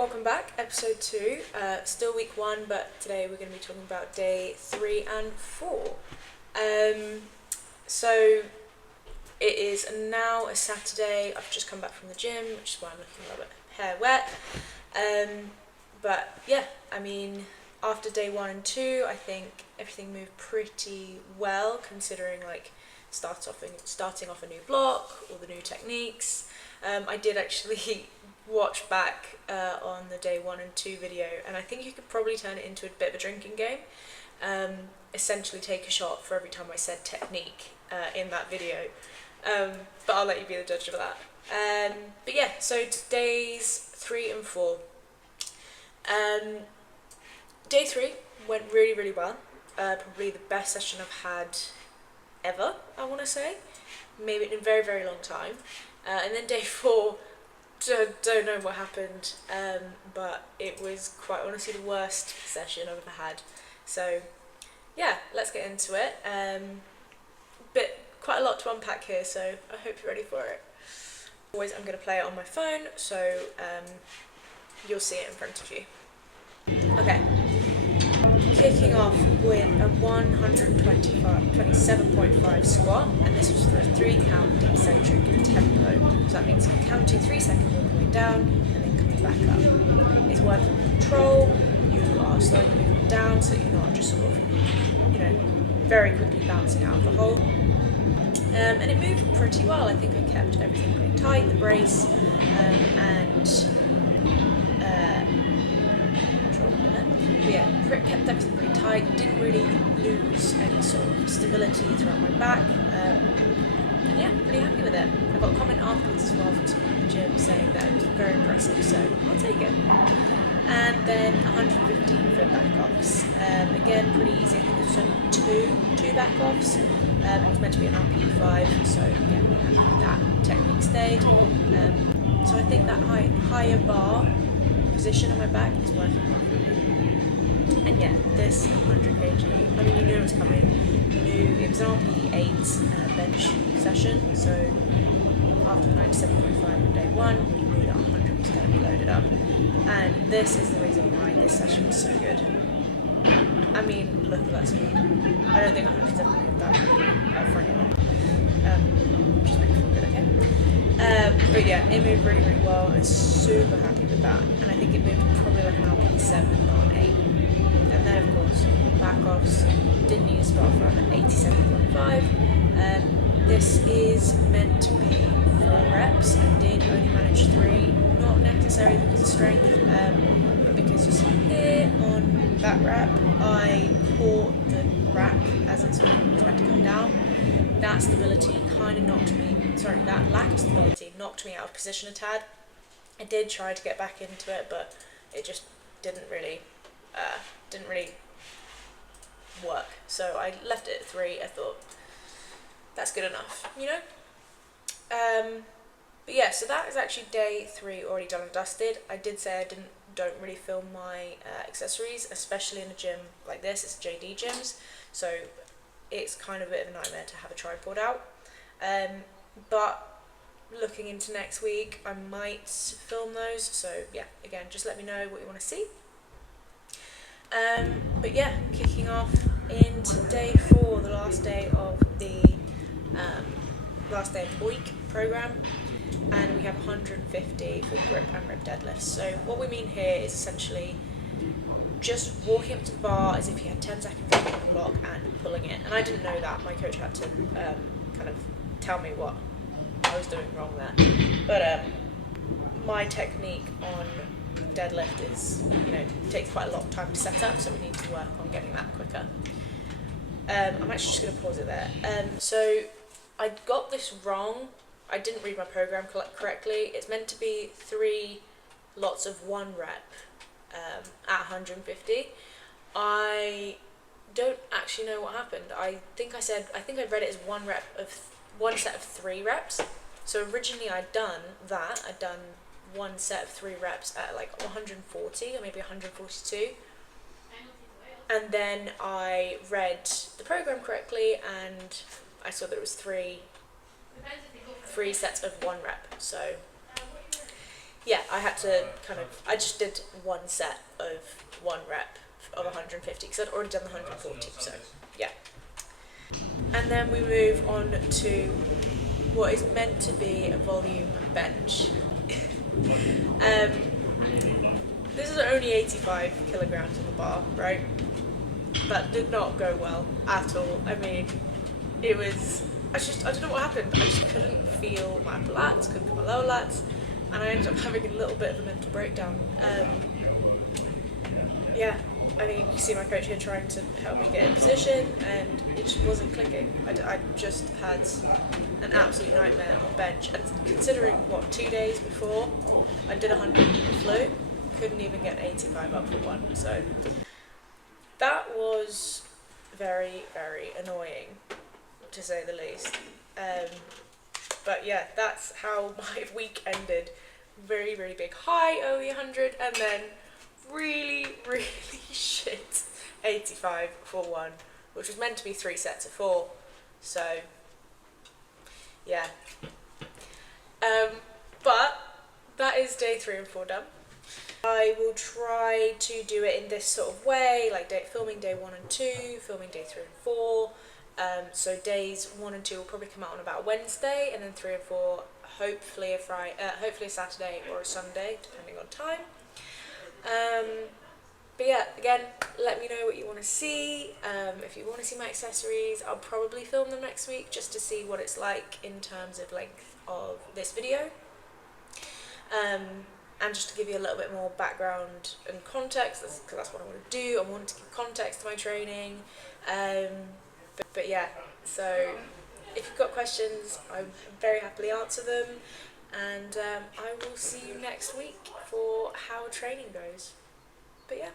Welcome back, episode 2, still week 1, but today we're going to be talking about day 3 and 4. So it is now a Saturday. I've just come back from the gym, which is why I'm looking a little bit hair wet. But yeah, I mean, after day 1 and 2, I think everything moved pretty well, considering like starting off a new block, all the new techniques. I did actually watch back on the day 1 and 2 video, and I think you could probably turn it into a bit of a drinking game. Essentially take a shot for every time I said technique in that video, but I'll let you be the judge of that. But yeah, so days 3 and 4. Day 3 went really well, probably the best session I've had ever, I want to say, maybe in a very long time. And then day 4, don't know what happened, but it was quite honestly the worst session I've ever had. So yeah, let's get into it. Quite a lot to unpack here, so I hope you're ready for it. Always, I'm going to play it on my phone, so you'll see it in front of you. Okay, kicking off with a 127.5 squat, and this was for a 3-count eccentric tempo. So that means counting 3 seconds all the way down and then coming back up. It's working with control. You are slowing the movement down so you're not just sort of, very quickly bouncing out of the hole. And it moved pretty well. I think I kept everything pretty tight, the brace, kept everything pretty tight, didn't really lose any sort of stability throughout my back, and yeah, pretty happy with it. I got a comment afterwards as well from someone in the gym saying that it was very impressive, so I'll take it. And then 115 for back-offs. Again, pretty easy. I think it was on two back-offs. It was meant to be an RP5, so again, we're happy with that. Technique stayed. So I think that higher bar position on my back is working well for me. And yeah, this 100 kg, I mean, you knew it was coming. You knew it was an RP8 bench session, so after the 97.5 on day 1, you knew that 100 was going to be loaded up. And this is the reason why this session was so good. I mean, look at that speed. I don't think 100's ever moved that quickly for anyone. Just make me feel good, okay? But yeah, it moved really well. I'm super happy with that. And I think it moved probably like an RP7, not an 8. And then of course, back-offs, didn't need to start for 87.5. This is meant to be 4 reps. I did only manage 3, not necessarily because of strength, but because you see here on that rep, I caught the rack as it sort of was meant to come down. That stability kind of that lack of stability knocked me out of position a tad. I did try to get back into it, but it just didn't really work. So I left it at 3. I thought that's good enough, But yeah, so that is actually day 3 already done and dusted. I did say I don't really film my accessories, especially in a gym like this. It's JD gyms, so it's kind of a bit of a nightmare to have a tripod out. But looking into next week, I might film those. So yeah, again, just let me know what you want to see. But yeah, kicking off into day 4, the last day of the week program, and we have 150 for grip and rip deadlifts. So what we mean here is essentially just walking up to the bar as if you had 10 seconds on the block and pulling it. And I didn't know that. My coach had to kind of tell me what I was doing wrong there. But my technique on deadlift is, takes quite a lot of time to set up, so we need to work on getting that quicker. I'm actually just going to pause it there. So I got this wrong. I didn't read my program correctly. It's meant to be 3 lots of 1 rep at 150. I don't actually know what happened. I think I read it as 1 set of 3 reps. So originally I'd done 1 set of 3 reps at like 140 or maybe 142. And then I read the program correctly and I saw that it was 3 sets of 1 rep. So yeah, I had to I just did one set of 1 rep of 150 because I'd already done the 140, so yeah. And then we move on to what is meant to be a volume bench. This is only 85 kilograms on the bar, right? That did not go well at all. I mean, it was, I don't know what happened. I just couldn't feel my upper lats, couldn't feel my lower lats, and I ended up having a little bit of a mental breakdown. Yeah, I mean, you see my coach here trying to help me get in position, and it just wasn't clicking. I just had an absolute nightmare on bench, and considering, 2 days before, I did 100 in the flu, couldn't even get 85 up for one, so that was very, very annoying, to say the least. But yeah, that's how my week ended. Very, very big high, only 100, and then really, really shit 85 for one, which was meant to be 3 sets of 4. So, yeah. But that is day 3 and 4 done. I will try to do it in this sort of way, like filming day 1 and 2, filming day 3 and 4. So days 1 and 2 will probably come out on about Wednesday, and then 3 and 4 hopefully hopefully a Saturday or a Sunday, depending on time. But yeah, again, let me know what you want to see. If you want to see my accessories, I'll probably film them next week just to see what it's like in terms of length of this video. And just to give you a little bit more background and context, because that's what I want to do. I want to give context to my training. But yeah, so if you've got questions, I very happily answer them. And I will see you next week for how training goes. But yeah.